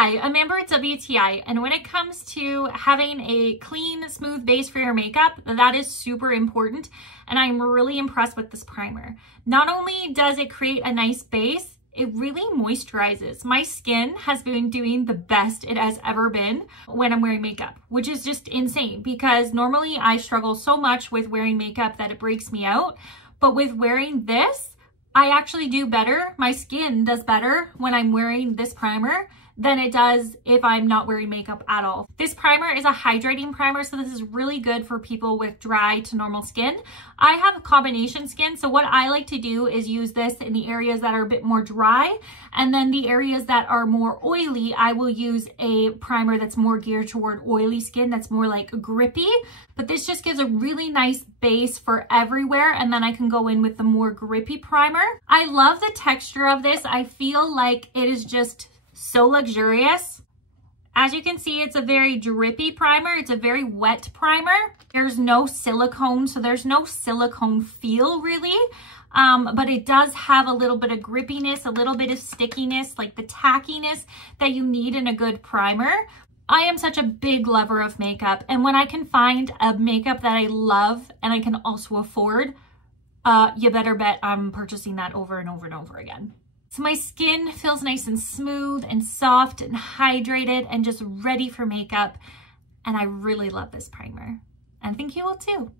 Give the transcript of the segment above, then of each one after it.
Hi, I'm Amber at WTI, and when it comes to having a clean, smooth base for your makeup, that is super important, and I'm really impressed with this primer. Not only does it create a nice base, it really moisturizes. My skin has been doing the best it has ever been when I'm wearing makeup, which is just insane because normally I struggle so much with wearing makeup that it breaks me out, but with wearing this, I actually do better. My skin does better when I'm wearing this primer than it does if I'm not wearing makeup at all. This primer is a hydrating primer, so this is really good for people with dry to normal skin. I have combination skin, so what I like to do is use this in the areas that are a bit more dry, and then the areas that are more oily, I will use a primer that's more geared toward oily skin, that's more like grippy, but this just gives a really nice base for everywhere, and then I can go in with the more grippy primer. I love the texture of this. I feel like it is just so luxurious. As you can see, it's a very drippy primer. It's a very wet primer. There's no silicone, so there's no silicone feel really, but it does have a little bit of grippiness, a little bit of stickiness, like the tackiness that you need in a good primer. I am such a big lover of makeup, and when I can find a makeup that I love and I can also afford, you better bet I'm purchasing that over and over and over again. So my skin feels nice and smooth and soft and hydrated and just ready for makeup. And I really love this primer. And I think you will too.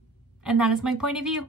And that is my point of view.